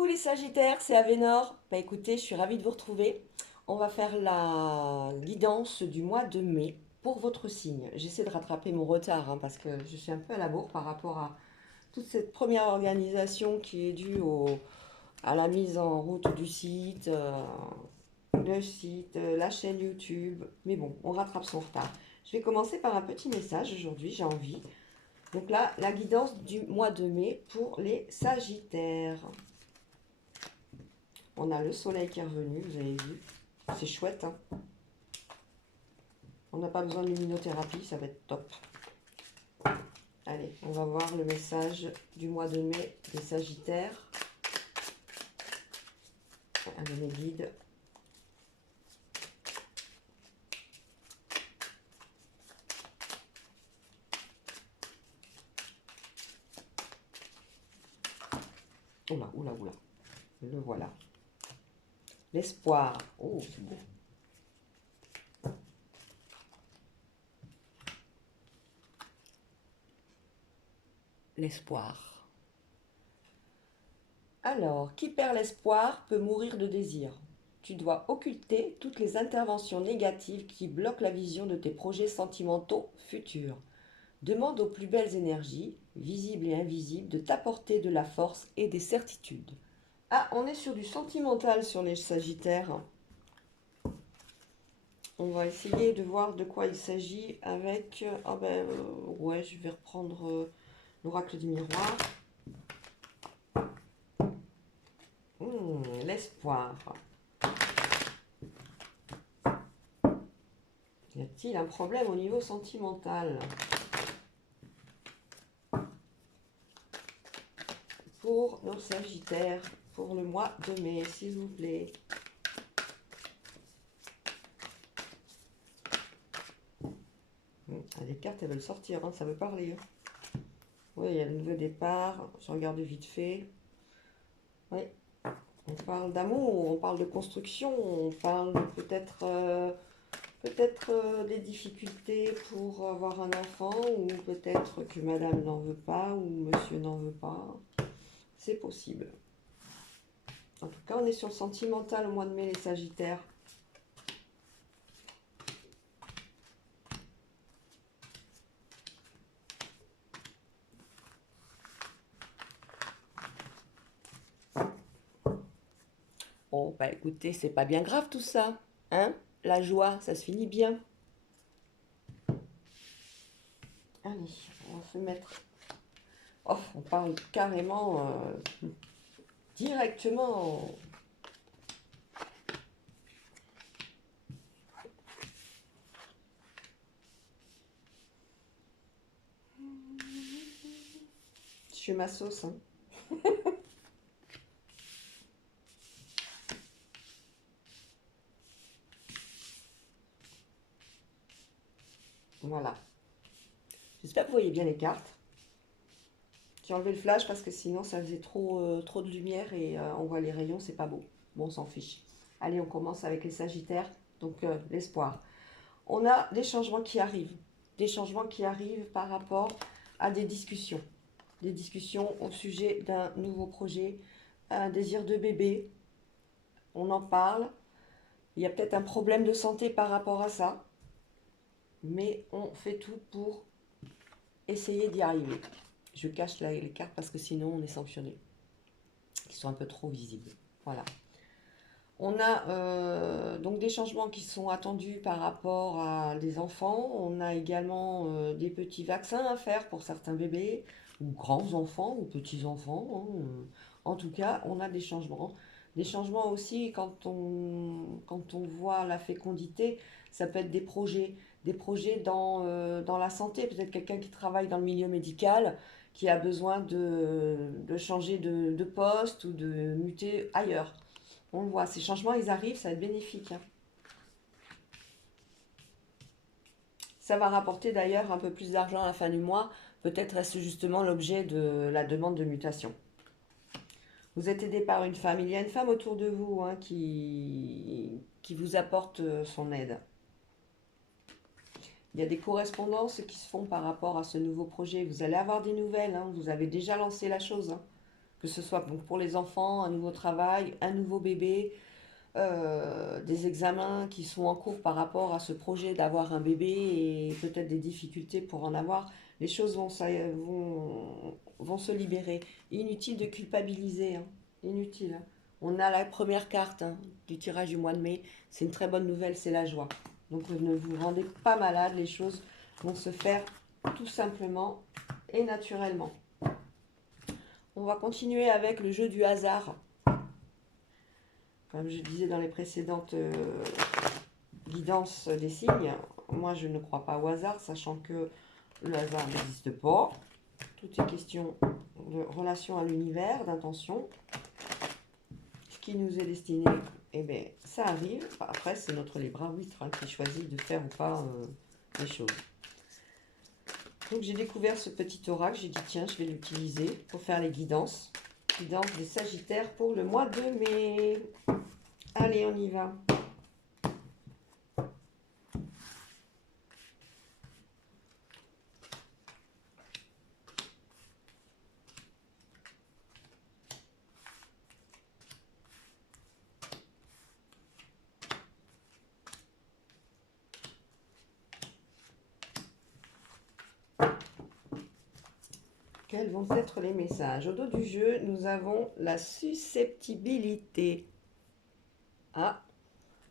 Coucou les Sagittaires, c'est Avénor. Bah écoutez, je suis ravie de vous retrouver. On va faire la guidance du mois de mai pour votre signe. J'essaie de rattraper mon retard parce que je suis un peu à la bourre par rapport à toute cette première organisation qui est due à la mise en route du site, la chaîne YouTube. Mais bon, on rattrape son retard. Je vais commencer par un petit message aujourd'hui, j'ai envie. Donc là, la guidance du mois de mai pour les Sagittaires. On a le soleil qui est revenu, vous avez vu. C'est chouette, hein. On n'a pas besoin de luminothérapie, ça va être top. Allez, on va voir le message du mois de mai des Sagittaires. Un de mes guides. Oula, oula, oula. Le voilà. L'espoir. Oh, c'est beau. L'espoir. Alors, qui perd l'espoir peut mourir de désir. Tu dois occulter toutes les interventions négatives qui bloquent la vision de tes projets sentimentaux futurs. Demande aux plus belles énergies, visibles et invisibles, de t'apporter de la force et des certitudes. Ah, on est sur du sentimental sur les Sagittaires. On va essayer de voir de quoi il s'agit avec... ouais, je vais reprendre l'oracle du miroir. L'espoir. Y a-t-il un problème au niveau sentimental pour nos Sagittaires pour le mois de mai, s'il vous plaît? Les cartes, elles veulent sortir, hein, ça veut parler. Oui, il y a le nouveau départ. Je regarde vite fait. Oui, on parle d'amour, on parle de construction, on parle peut-être des difficultés pour avoir un enfant, ou peut-être que madame n'en veut pas, ou monsieur n'en veut pas. C'est possible. En tout cas, on est sur le sentimental au mois de mai, les Sagittaires. Bon, bah écoutez, c'est pas bien grave tout ça, hein? La joie, ça se finit bien. Allez, on va se mettre... Oh, on parle carrément directement. Je suis ma sauce, hein. Voilà. J'espère que vous voyez bien les cartes. J'ai enlevé le flash parce que sinon ça faisait trop de lumière et on voit les rayons, c'est pas beau. Bon, on s'en fiche. Allez, on commence avec les Sagittaires. Donc, l'espoir. On a des changements qui arrivent. Des changements qui arrivent par rapport à des discussions. Des discussions au sujet d'un nouveau projet, un désir de bébé. On en parle. Il y a peut-être un problème de santé par rapport à ça. Mais on fait tout pour essayer d'y arriver. Je cache les cartes parce que sinon on est sanctionné. Ils sont un peu trop visibles. Voilà. On a donc des changements qui sont attendus par rapport à des enfants. On a également des petits vaccins à faire pour certains bébés, ou grands enfants, ou petits enfants, hein. En tout cas, on a des changements. Des changements aussi quand on voit la fécondité, ça peut être des projets dans la santé. Peut-être quelqu'un qui travaille dans le milieu médical, qui a besoin de changer de poste ou de muter ailleurs. On le voit, ces changements, ils arrivent, ça va être bénéfique, hein. Ça va rapporter d'ailleurs un peu plus d'argent à la fin du mois. Peut-être est-ce justement l'objet de la demande de mutation. Vous êtes aidé par une femme. Il y a une femme autour de vous, hein, qui vous apporte son aide. Il y a des correspondances qui se font par rapport à ce nouveau projet. Vous allez avoir des nouvelles, hein. Vous avez déjà lancé la chose, hein. Que ce soit donc pour les enfants, un nouveau travail, un nouveau bébé, des examens qui sont en cours par rapport à ce projet d'avoir un bébé et peut-être des difficultés pour en avoir, les choses vont se libérer. Inutile de culpabiliser, hein. Inutile, hein. On a la première carte, hein, du tirage du mois de mai. C'est une très bonne nouvelle, c'est la joie. Donc ne vous rendez pas malade, les choses vont se faire tout simplement et naturellement. On va continuer avec le jeu du hasard. Comme je disais dans les précédentes guidances des signes, moi je ne crois pas au hasard, sachant que le hasard n'existe pas. Tout est question de relation à l'univers, d'intention. Ce qui nous est destiné, eh bien, ça arrive. Après, c'est notre libre arbitre, hein, qui choisit de faire ou pas les choses. Donc j'ai découvert ce petit oracle, j'ai dit tiens, je vais l'utiliser pour faire les guidances. Guidances des Sagittaires pour le mois de mai. Allez, on y va. Quels vont être les messages? Au dos du jeu, nous avons la susceptibilité. Ah,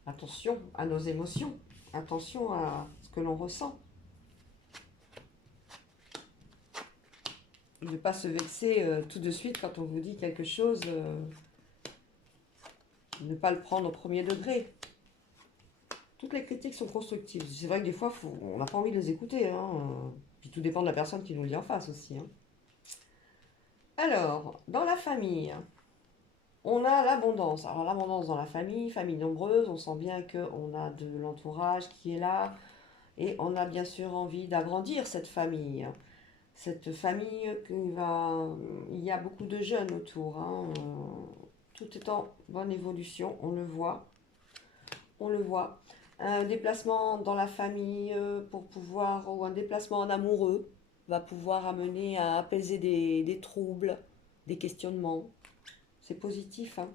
attention à nos émotions. Attention à ce que l'on ressent. Ne pas se vexer tout de suite quand on vous dit quelque chose. Ne pas le prendre au premier degré. Toutes les critiques sont constructives. C'est vrai que des fois, on n'a pas envie de les écouter, hein. Puis tout dépend de la personne qui nous le dit en face aussi, hein. Alors, dans la famille, on a l'abondance. Alors l'abondance dans la famille, famille nombreuse, on sent bien qu'on a de l'entourage qui est là. Et on a bien sûr envie d'agrandir cette famille. Cette famille il y a beaucoup de jeunes autour, hein. Tout est en bonne évolution, on le voit. On le voit. Un déplacement dans la famille pour pouvoir, ou un déplacement en amoureux, va pouvoir amener à apaiser des troubles, des questionnements. C'est positif, hein.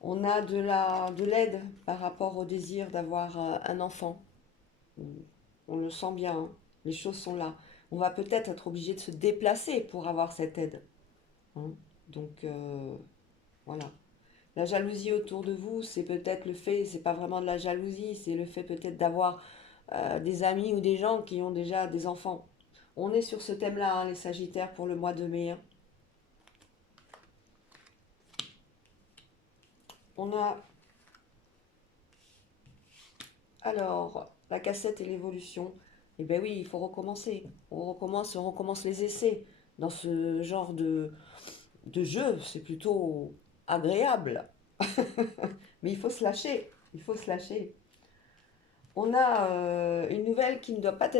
On a de l'aide par rapport au désir d'avoir un enfant. On le sent bien, hein. Les choses sont là. On va peut-être être obligé de se déplacer pour avoir cette aide, hein. Donc, voilà. La jalousie autour de vous, c'est peut-être le fait, c'est pas vraiment de la jalousie, c'est le fait peut-être d'avoir des amis ou des gens qui ont déjà des enfants. On est sur ce thème-là, hein, les Sagittaires, pour le mois de mai, hein. On a alors la cassette et l'évolution. Eh bien oui, il faut recommencer. On recommence les essais. Dans ce genre de jeu, c'est plutôt agréable. Mais il faut se lâcher. Il faut se lâcher. On a une nouvelle qui ne doit pas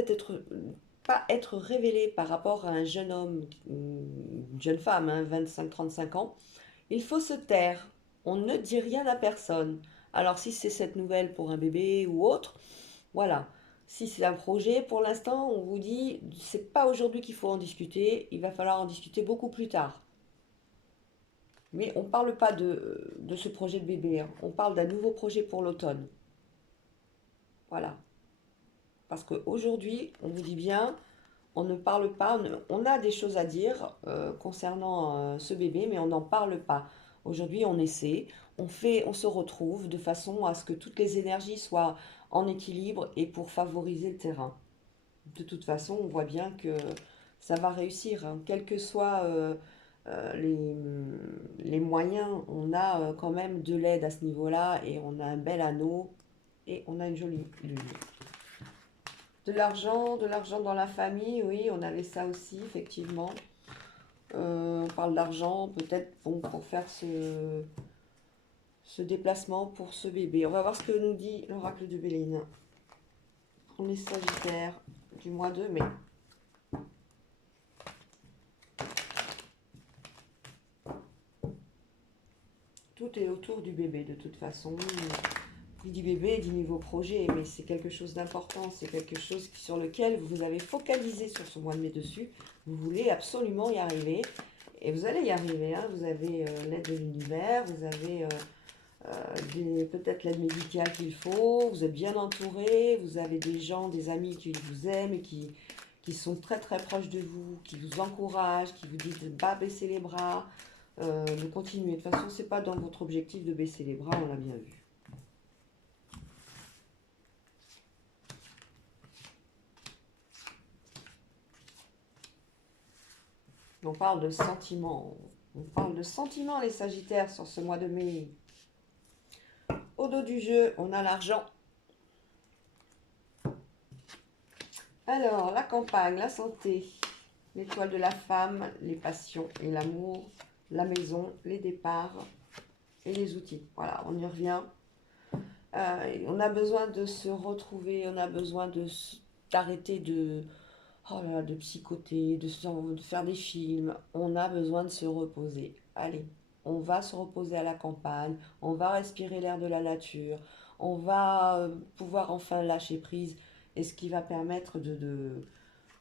être révélée par rapport à un jeune homme, une jeune femme, hein, 25-35 ans. Il faut se taire. On ne dit rien à personne. Alors si c'est cette nouvelle pour un bébé ou autre, voilà. Si c'est un projet, pour l'instant, on vous dit, c'est pas aujourd'hui qu'il faut en discuter, il va falloir en discuter beaucoup plus tard. Mais on ne parle pas de ce projet de bébé, hein. On parle d'un nouveau projet pour l'automne. Voilà. Parce qu'aujourd'hui, on vous dit bien, on ne parle pas, on a des choses à dire concernant ce bébé, mais on n'en parle pas. Aujourd'hui, on essaie, on se retrouve de façon à ce que toutes les énergies soient en équilibre et pour favoriser le terrain. De toute façon, on voit bien que ça va réussir, hein. Quels que soient les moyens, on a quand même de l'aide à ce niveau-là et on a un bel anneau et on a une jolie lune. De l'argent dans la famille, oui, on avait ça aussi, effectivement. On parle d'argent, peut-être pour faire ce déplacement pour ce bébé. On va voir ce que nous dit l'oracle de Béline. On est Sagittaire du mois de mai. Tout est autour du bébé, de toute façon. Qui dit bébé, dit niveau projet, mais c'est quelque chose d'important, c'est quelque chose sur lequel vous avez focalisé sur ce mois de mai dessus. Vous voulez absolument y arriver. Et vous allez y arriver, hein. Vous avez l'aide de l'univers, vous avez peut-être l'aide médicale qu'il faut, vous êtes bien entouré, vous avez des gens, des amis qui vous aiment et qui sont très très proches de vous, qui vous encouragent, qui vous disent de ne pas baisser les bras, de continuer. De toute façon, ce n'est pas dans votre objectif de baisser les bras, on l'a bien vu. On parle de sentiments. On parle de sentiments, les Sagittaires, sur ce mois de mai. Au dos du jeu, on a l'argent. Alors, la campagne, la santé, l'étoile de la femme, les passions et l'amour, la maison, les départs et les outils. Voilà, on y revient. On a besoin de se retrouver, on a besoin d'arrêter oh là là, de psychoter, de faire des films. On a besoin de se reposer. Allez, on va se reposer à la campagne, on va respirer l'air de la nature, on va pouvoir enfin lâcher prise, et ce qui va permettre de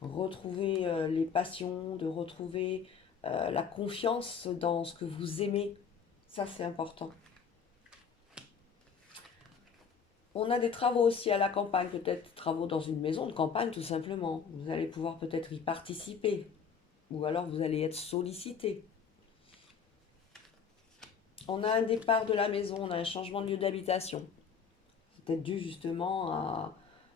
retrouver les passions, de retrouver la confiance dans ce que vous aimez. Ça, c'est important. On a des travaux aussi à la campagne, peut-être travaux dans une maison de campagne tout simplement. Vous allez pouvoir peut-être y participer, ou alors vous allez être sollicité. On a un départ de la maison, on a un changement de lieu d'habitation. Peut-être dû justement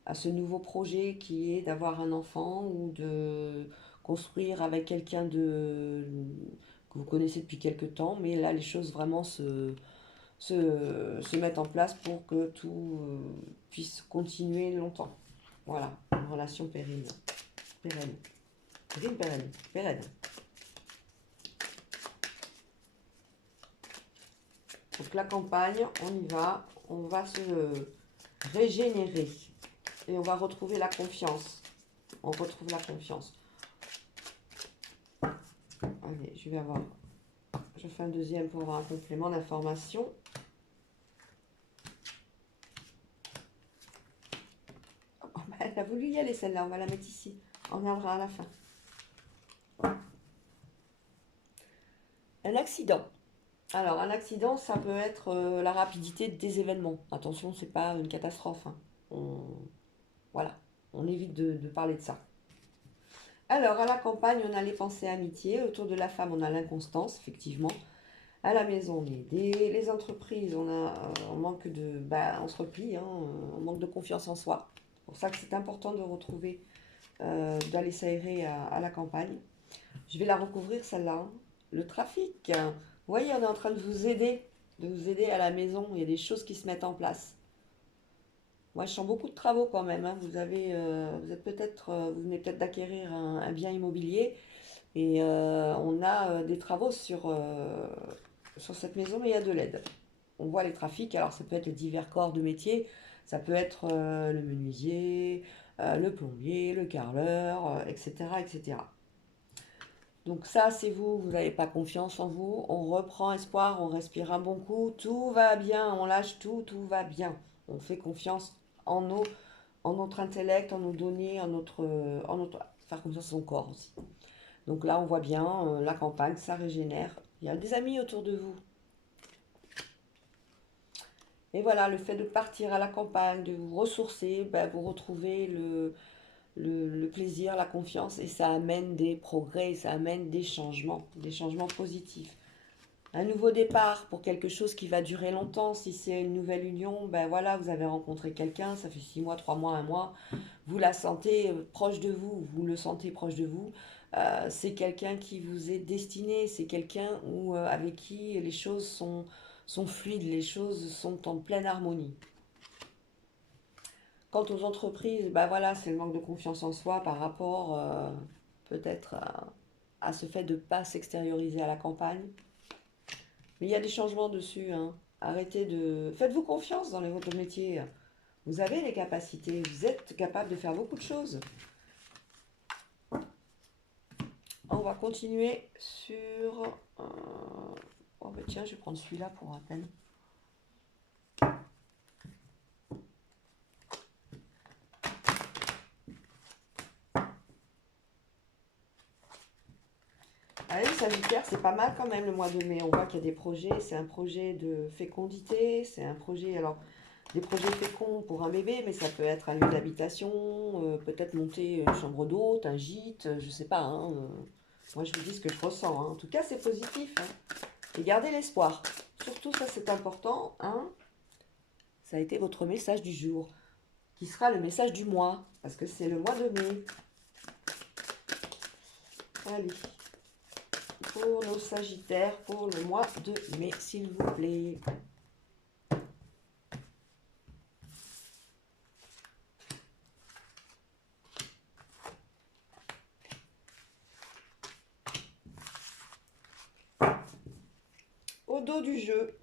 à ce nouveau projet qui est d'avoir un enfant ou de construire avec quelqu'un que vous connaissez depuis quelque temps, mais là les choses vraiment se mettent en place pour que tout puisse continuer longtemps. Voilà, une relation pérenne. Pérenne. Pérenne. Donc la campagne, on va se régénérer et on va retrouver la confiance. On retrouve la confiance. Allez, je fais un deuxième pour avoir un complément d'information. Oh, bah, elle a voulu y aller celle-là, on va la mettre ici. On reviendra à la fin. Un accident. Alors, un accident, ça peut être la rapidité des événements. Attention, c'est pas une catastrophe, hein. Voilà, on évite de parler de ça. Alors, à la campagne, on a les pensées amitié. Autour de la femme, on a l'inconstance, effectivement. À la maison, on est aidé. Les entreprises, on manque de... on se replie, hein, on manque de confiance en soi. C'est pour ça que c'est important de retrouver, d'aller s'aérer à la campagne. Je vais la recouvrir, celle-là, hein. Le trafic. Vous voyez, on est en train de vous aider à la maison. Il y a des choses qui se mettent en place. Moi, je sens beaucoup de travaux quand même, hein. Vous venez peut-être d'acquérir un bien immobilier et on a des travaux sur cette maison, mais il y a de l'aide. On voit les trafics, alors ça peut être les divers corps de métier, ça peut être le menuisier, le plombier, le carreleur, etc., etc. Donc ça, c'est vous, vous n'avez pas confiance en vous, on reprend espoir, on respire un bon coup, tout va bien, on lâche tout, tout va bien. On fait confiance en notre intellect, en nos données, faire confiance à son corps aussi. Donc là, on voit bien, la campagne, ça régénère. Il y a des amis autour de vous. Et voilà, le fait de partir à la campagne, de vous ressourcer, vous retrouvez le plaisir, la confiance, et ça amène des progrès, ça amène des changements positifs. Un nouveau départ pour quelque chose qui va durer longtemps. Si c'est une nouvelle union, voilà, vous avez rencontré quelqu'un, ça fait 6 mois, 3 mois, 1 mois, vous la sentez proche de vous, vous le sentez proche de vous. C'est quelqu'un qui vous est destiné, c'est quelqu'un avec qui les choses sont fluides, les choses sont en pleine harmonie. Quant aux entreprises, voilà, c'est le manque de confiance en soi par rapport peut-être à ce fait de ne pas s'extérioriser à la campagne. Mais il y a des changements dessus, hein. Faites-vous confiance dans votre métier. Vous avez les capacités, vous êtes capable de faire beaucoup de choses. On va continuer sur... Oh tiens, je vais prendre celui-là pour rappel. Allez, Sagittaires, c'est pas mal quand même le mois de mai. On voit qu'il y a des projets. C'est un projet de fécondité. C'est un projet, alors, des projets féconds pour un bébé, mais ça peut être un lieu d'habitation, peut-être monter une chambre d'hôte, un gîte, je sais pas. Hein, moi, je vous dis ce que je ressens. Hein. En tout cas, c'est positif. Hein. Et gardez l'espoir. Surtout, ça, c'est important. Hein. Ça a été votre message du jour, qui sera le message du mois, parce que c'est le mois de mai. Allez, pour nos Sagittaires, pour le mois de mai, s'il vous plaît. Au dos du jeu,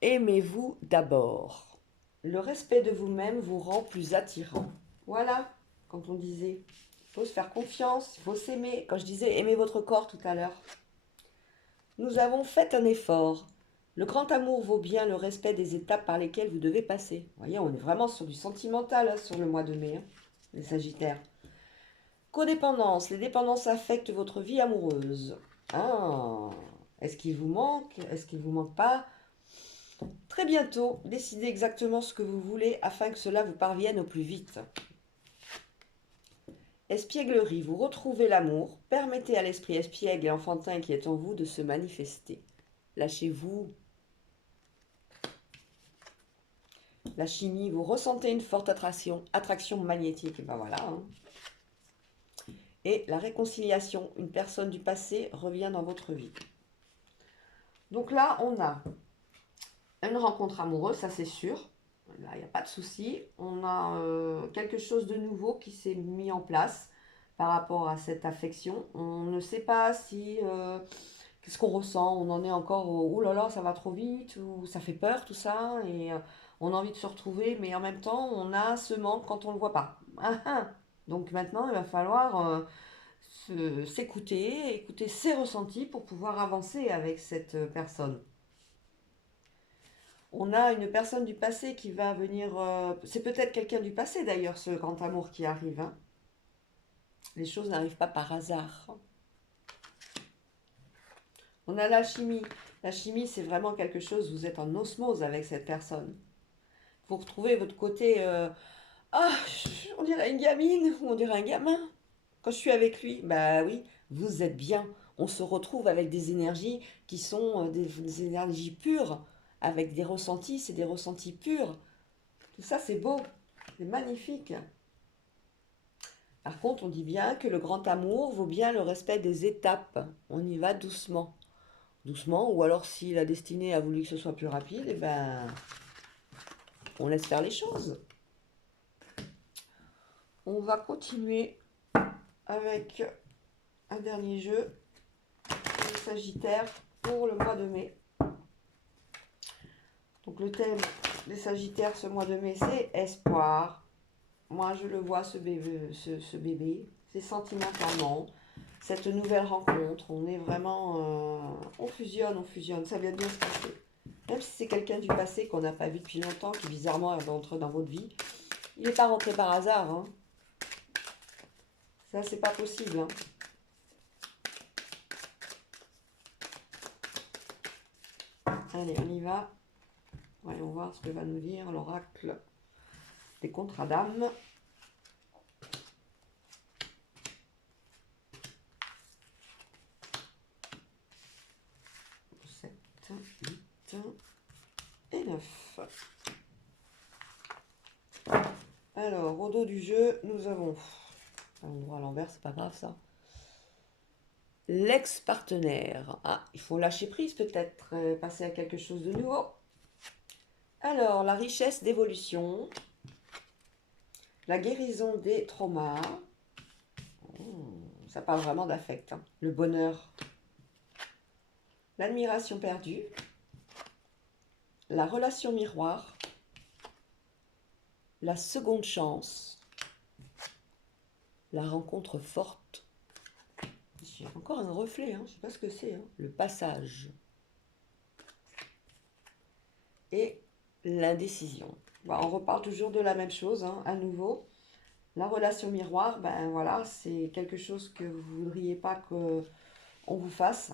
aimez-vous d'abord. Le respect de vous-même vous rend plus attirant. Voilà, quand on disait, il faut se faire confiance, il faut s'aimer. Quand je disais aimez votre corps tout à l'heure. Nous avons fait un effort. Le grand amour vaut bien le respect des étapes par lesquelles vous devez passer. Vous voyez, on est vraiment sur du sentimental hein, sur le mois de mai, hein, les Sagittaires. Codépendance. Les dépendances affectent votre vie amoureuse. Ah, est-ce qu'il vous manque? Est-ce qu'il vous manque pas? Très bientôt, décidez exactement ce que vous voulez afin que cela vous parvienne au plus vite. Espièglerie, vous retrouvez l'amour, permettez à l'esprit espiègle et enfantin qui est en vous de se manifester. Lâchez-vous. La chimie, vous ressentez une forte attraction magnétique, et ben voilà. Hein. Et la réconciliation, une personne du passé revient dans votre vie. Donc là, on a une rencontre amoureuse, ça c'est sûr. Là, il n'y a pas de souci. On a quelque chose de nouveau qui s'est mis en place par rapport à cette affection. On ne sait pas si... qu'est-ce qu'on ressent? On en est encore au « oh là là, ça va trop vite » ou ça fait peur tout ça et on a envie de se retrouver, mais en même temps, on a ce manque quand on ne le voit pas. Donc maintenant, il va falloir s'écouter, écouter ses ressentis pour pouvoir avancer avec cette personne. On a une personne du passé qui va venir... c'est peut-être quelqu'un du passé d'ailleurs, ce grand amour qui arrive. Hein. Les choses n'arrivent pas par hasard. On a la chimie. La chimie, c'est vraiment quelque chose, vous êtes en osmose avec cette personne. Vous retrouvez votre côté... ah, on dirait une gamine ou on dirait un gamin. Quand je suis avec lui, bah oui, vous êtes bien. On se retrouve avec des énergies qui sont des énergies pures, avec des ressentis, c'est des ressentis purs. Tout ça, c'est beau, c'est magnifique. Par contre, on dit bien que le grand amour vaut bien le respect des étapes. On y va doucement. Doucement, ou alors si la destinée a voulu que ce soit plus rapide, eh ben, on laisse faire les choses. On va continuer avec un dernier jeu, le Sagittaire, pour le mois de mai. Donc le thème des Sagittaires ce mois de mai, c'est espoir. Moi, je le vois, ce bébé, c'est sentimentalement, cette nouvelle rencontre. On est vraiment... on fusionne, ça vient de bien se passer. Même si c'est quelqu'un du passé qu'on n'a pas vu depuis longtemps, qui bizarrement est rentré dans votre vie, il n'est pas rentré par hasard. Hein. Ça, c'est pas possible. Hein. Allez, on y va. Voyons voir ce que va nous dire l'oracle des contrats d'âme. 7, 8 et 9. Alors, au dos du jeu, nous avons... On voit à l'envers, c'est pas grave ça. L'ex-partenaire. Ah, il faut lâcher prise peut-être, passer à quelque chose de nouveau. Alors, la richesse d'évolution, la guérison des traumas, ça parle vraiment d'affect, hein. Le bonheur, l'admiration perdue, la relation miroir, la seconde chance, la rencontre forte. J'ai encore un reflet, hein, je ne sais pas ce que c'est, hein. Le passage et l'indécision. Bon, on reparle toujours de la même chose, hein, à nouveau. La relation miroir, ben voilà, c'est quelque chose que vous ne voudriez pas que on vous fasse.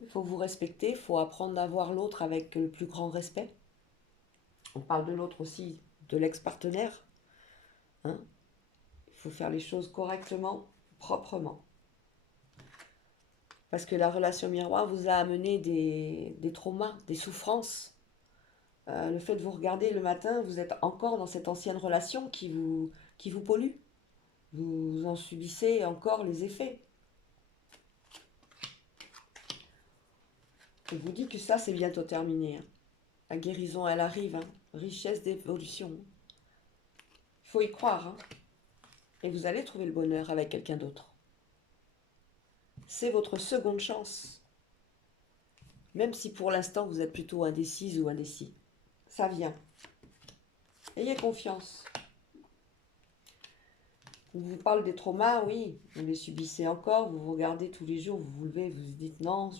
Il faut vous respecter, il faut apprendre à voir l'autre avec le plus grand respect. On parle de l'autre aussi, de l'ex-partenaire, hein. Il faut faire les choses correctement, proprement. Parce que la relation miroir vous a amené des traumas, des souffrances. Le fait de vous regarder le matin, vous êtes encore dans cette ancienne relation qui vous pollue. Vous en subissez encore les effets. Je vous dis que ça, c'est bientôt terminé, hein. La guérison, elle arrive, hein. Richesse d'évolution. Il faut y croire, hein. Et vous allez trouver le bonheur avec quelqu'un d'autre. C'est votre seconde chance. Même si pour l'instant, vous êtes plutôt indécise ou indécis. Ça vient. Ayez confiance. On vous parle des traumas, oui, vous les subissez encore, vous vous regardez tous les jours, vous vous levez, vous vous dites non,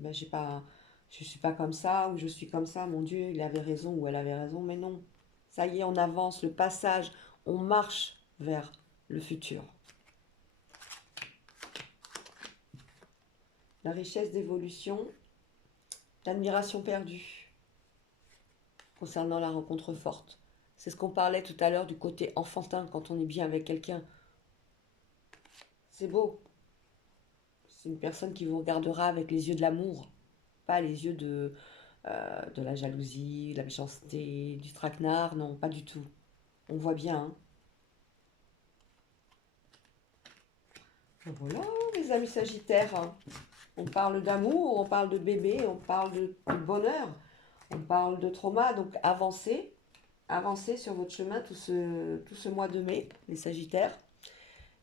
ben, je suis pas comme ça, ou je suis comme ça, mon Dieu, il avait raison ou elle avait raison, mais non. Ça y est, on avance, le passage, on marche vers le futur. La richesse d'évolution, l'admiration perdue concernant la rencontre forte. C'est ce qu'on parlait tout à l'heure du côté enfantin quand on est bien avec quelqu'un. C'est beau. C'est une personne qui vous regardera avec les yeux de l'amour, pas les yeux de la jalousie, de la méchanceté, du traquenard, non, pas du tout. On voit bien, hein. Voilà, les amis sagittaires, hein. On parle d'amour, on parle de bébé, on parle de bonheur, on parle de trauma, donc avancez, avancez sur votre chemin tout ce mois de mai, les sagittaires.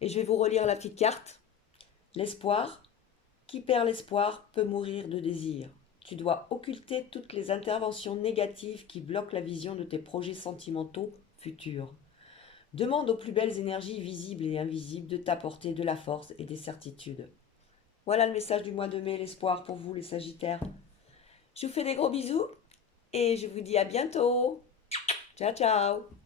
Et je vais vous relire la petite carte. L'espoir. Qui perd l'espoir peut mourir de désir. Tu dois occulter toutes les interventions négatives qui bloquent la vision de tes projets sentimentaux futurs. Demande aux plus belles énergies visibles et invisibles de t'apporter de la force et des certitudes. Voilà le message du mois de mai, l'espoir pour vous les Sagittaires. Je vous fais des gros bisous et je vous dis à bientôt. Ciao ciao.